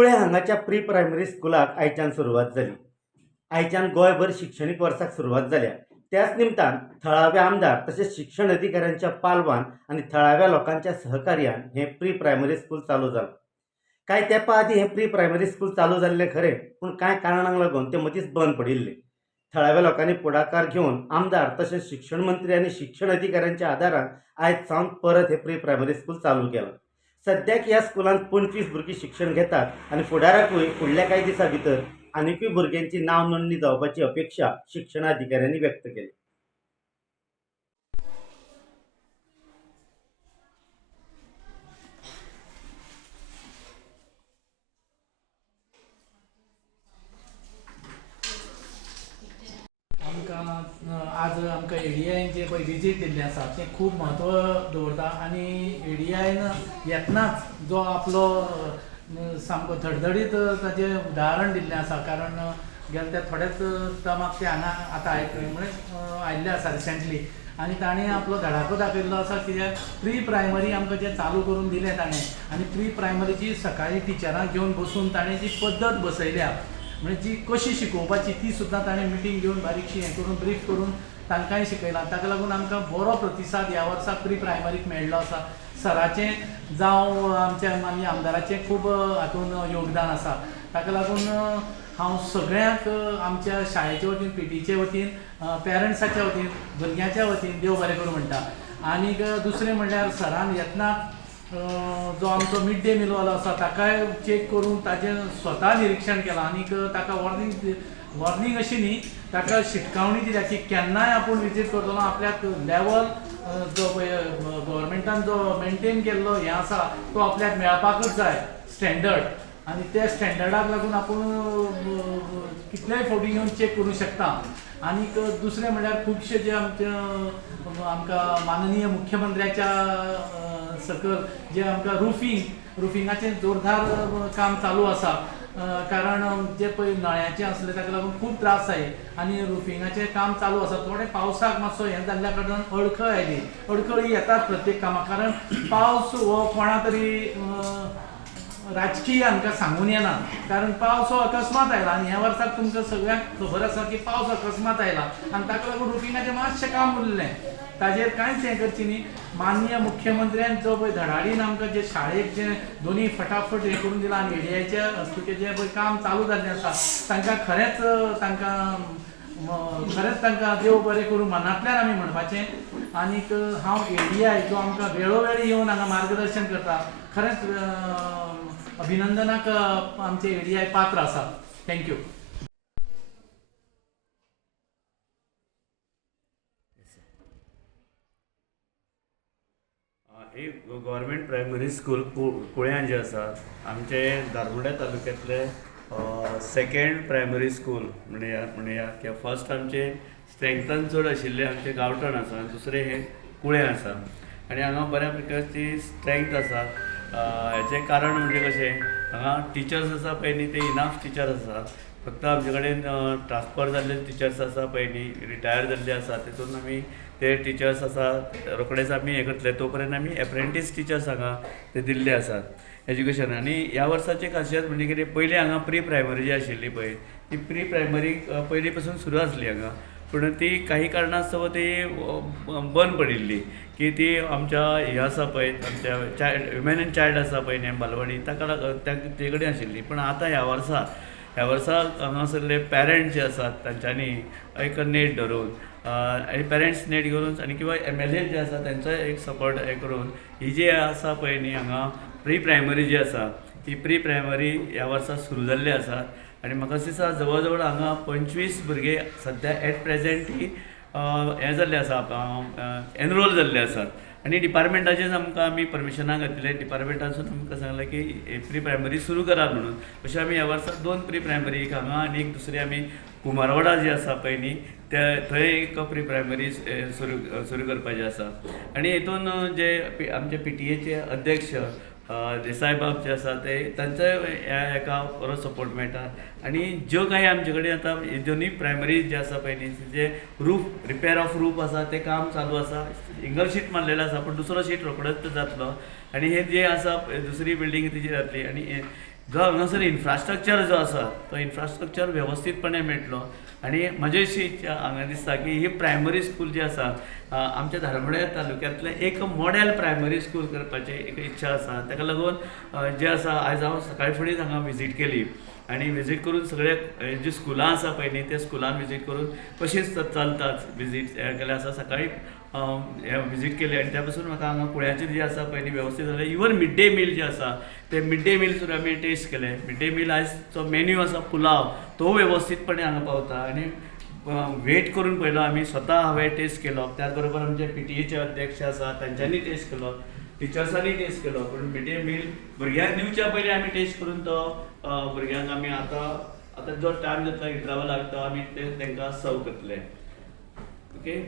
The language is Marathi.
कुळे हांगाच्या प्री प्रायमरी स्कुलाक आयच्यान सुरवात जाली आयच्यान गोंयभर शिक्षणीक वर्साक सुरवात जाल्या. त्याच निमतान थळावे आमदार तशेंच शिक्षण अधिकाऱ्यांच्या पालवान आनी थळाव्या लोकांच्या सहकार्यान हें प्री प्रायमरी स्कूल चालू जालें कांय तेंपा आदीं हें प्री प्रायमरी स्कूल चालू जाल्लें खरें पूण कांय कारणांक लागून तें मदींच बंद पडिल्लें. थळाव्या लोकांनी पुढाकार घेवन आमदार तशेंच शिक्षण मंत्री आनी शिक्षण अधिकाऱ्यांच्या आदारान आयज सावन परत हें प्री प्रायमरी स्कूल चालू केलां. सद्याक ह्या स्कुलांत पंचवीस भुरगीं शिक्षण घेतात आनी फुडाराकूय फुडल्या कांय दिसां भितर आनिकूय भुरग्यांची नांव नोंदणी जावपाची अपेक्षा शिक्षणाधिकाऱ्यांनी व्यक्त केली. आमकां आज आमकां एडीआयन जे पळय विजीट दिल्लें आसा तें खूब म्हत्व दवरता. आनी एडीआयन येतनाच जो आपलो सामको धडधडीत ताजें उदाहरण दिल्लें आसा कारण गेले ते थोडेच टर्माक ते हांगा आतां आयक म्हळ्यार आयिल्ले आसा रिसेंटली आनी ताणें आपलो धडाको दाखयल्लो आसा कित्याक प्री प्रायमरी आमकां जें चालू करून दिलें ताणें. आनी प्री प्रायमरीची सकाळीं टिचरांक घेवन बसून ताणें जी पद्दत बसयल्या म्हणजे जी कशी शिकोवपाची ती सुद्दां ताणें मिटींग घेवन बारीकशी हें करून ब्रीफ करून तांकांय शिकयलां. ताका लागून आमकां बरो प्रतिसाद ह्या वर्सा प्री प्रायमरीक मेळ्ळो आसा. सराचें जावं आमच्या आमी आमदाराचें खूब हातूंत योगदान आसा. ताका लागून हांव सगळ्यांक आमच्या शाळेचे वतीन पिटीचे वतीन पेरंट्साच्या वतीन भुरग्यांच्या वतीन देव बरें करूं म्हणटा. आनीक दुसरें म्हणल्यार सरान येतना जो आमचो मिड डे मिलवालो आसा ताकाय चेक करून ताचें स्वता निरीक्षण केलां. आनीक ताका वॉर्निंग वॉर्निंग अशी न्ही ताका शिटकावणी दिल्या की केन्नाय आपूण विजीट करतलो आपल्याक लेवल जो पळय गोवोरमेंटान जो मेनटेन केल्लो हें आसा तो आपल्याक मेळपाकच जाय स्टँडर्ड आनी त्या स्टँडर्डाक लागून आपूण कितलेय फावटी येवन चेक करूंक शकता. आनीक दुसरें म्हणल्यार खुबशे जे आमचे आमकां माननीय मुख्यमंत्र्याच्या सकल जे आमकां रुफींग रुफिंगाचें जोरदार काम चालू आसा कारण जे पळय नळ्याचें आसलें ताका लागून खूब त्रास जाय आनी रुफिंगाचें काम चालू आसा थोडें पावसाक मातसो हें जाल्ल्या कारणान अडखळ आयली अडखळी येतात प्रत्येक कामाक कारण पावस हो कोणा तरी राजकीय आमकां सांगून येना कारण पावस हो अकस्मात आयला आनी ह्या वर्साक तुमकां सगळ्यांक खबर आसा की पावस अकस्मात आयला आनी ताका लागून रुफिंगाचें मातशें काम उरलें. ताजेर कांयच हें करची न्ही माननीय मुख्यमंत्र्यान जो पळय धडाडीन आमकां जे शाळेक जे दोनी फटाफट हें करून दिलां आनी एडीआयच्या जें पळय काम चालू जाल्लें आसा तांकां खरेंच तांकां खरेंच तांकां देव बरें करूं मनांतल्यान आमी म्हणपाचें. आनीक हांव एडीआय जो आमकां वेळोवेळी येवन हांगा मार्गदर्शन करता. खरेंच अभिनंदनाक आमचे एडीआय पात्र आसा. थँक्यू ही गव्हर्मेंट प्रायमरी स्कूल कुळ्यां जे आसा आमचे धारगुड्या तालुक्यांतले सेकेंड प्रायमरी स्कूल म्हणया म्हणया किंवा फर्स्ट आमचे स्ट्रेंथन चड आशिल्ले आमचे गांवठण आसा आनी दुसरें हे कुळें आसा. आनी हांगा बऱ्या प्रकारची स्ट्रेंथ आसा. हेचें कारण म्हणजे कशें हांगा टिचर्स आसा पळय न्ही ते इनाफ टिचर्स आसा. फक्त आमचे कडेन ट्रान्सफर जाल्ले टिचर्स आसा पळय न्ही रिटायर जाल्ले आसा. तेतून आमी ते टिचर्स आसा रोखडेच आमी हे करतले. तो पर्यंत आमी एप्रेंटीस टिचर्स हांगा ते दिल्ले आसात. एज्युकेशन. आनी ह्या वर्साची खासियत म्हणजे कितें पयलीं हांगा प्री प्रायमरी जी आशिल्ली पळय ती प्री प्रायमरी पयलीं पासून सुरू आसली हांगा पूण ती काही कारणास्तव ती बंद पडिल्ली की ती आमच्या हे आसा पळय आमच्या चायल्ड वुमेन एंड चायल्ड आसा पळय न्ही बालवाडी ताका ते कडेन आशिल्ली पूण आतां ह्या वर्सा ह्या वर्सा हांगासरले पेरंट्स जे आसात तांच्यांनी एक नेट धरून आनी पेरंट्स नेट घेवन आनी किंवा एम एल ए जे आसा तेंचो एक सपोर्ट हे करून ही जी आसा पळय न्ही हांगा प्री प्रायमरी जी आसा ती प्री प्रायमरी ह्या वर्सा सुरू जाल्ली आसा. आनी म्हाका दिसता जवळ जवळ हांगा पंचवीस भुरगे सद्या एट प्रेजेंट ही हें जाल्ले आसा एनरोल जाल्ले आसात. आनी डिपार्टमेंटाचेच आमकां आमी परमिशनां घातिल्लें. डिपार्टमेंटासून आमकां सांगलें की प्री प्रायमरी सुरू करात म्हणून. अशें आमी ह्या वर्सा दोन प्री प्रायमरी एक हांगा आनी एक दुसरी आमी कुमारवाडा जी आसा पळय न्ही त्या थंय एक प्री प्रायमरी सुरू सुरू करपाची आसा. आनी हितून जे आमचे पी टी एचे अध्यक्ष देसाय बाब जे आसा ते तांचोय एका हेका बरो सपोर्ट मेळटा. आनी ज्यो काही आमचे कडेन आतां हे दोनूय प्रायमरी जे आसा पळय न्ही जे रूफ रिपेर ऑफ रूफ आसा तें काम चालू आसा. सिंगल शीट मारलेलो आसा पूण दुसरो शीट रोखडोच जातलो. आनी हे जे आसा दुसरी बिल्डींग तेजी जातली आनी जो हांगासर इन्फ्रास्ट्रक्चर जो आसा तो इन्फ्रास्ट्रक्चर वेवस्थीतपणे मेळटलो आनी म्हाजी अशी इच्छा हांगा दिसता की ही प्रायमरी स्कूल जी आसा आमच्या धारमडे तालुक्यांतले एक मॉडेल प्रायमरी स्कूल करपाची एक इच्छा आसा ताका लागून जे आसा आयज हांव सकाळी फुडेंच हांगा विजीट केली. आनी विजीट करून सगळे जी स्कुलां आसा पळय न्ही त्या स्कुलान विजीट करून तशीच चलतात विजीट केले आसा सकाळी विजीट केलें आनी त्या पासून म्हाका हांगा कुळ्याचेर जें आसा पळय न्ही वेवस्थीत जालें इवन मिड डे मील जे आसा ते मिड डे मील सुद्दां आमी टेस्ट केले. मिड डे मील आयजचो मेन्यू आसा पुलाव तो वेवस्थीतपणे हांगा पावता आनी वेट करून पयलो आमी स्वता हांवें टेस्ट केलो. त्याच बरोबर आमचे पी टी एचे अध्यक्ष आसा तांच्यांनी टेस्ट केलो. टिचर्सांनी टेस्ट केलो पूण मिड डे मील भुरग्यांक दिवच्या पयलीं आमी टेस्ट करून तो भुरग्यांक आमी आतां आतां जो टायम जातलो इंटरवल लागता आमी तें तांकां सर्व करतले ओके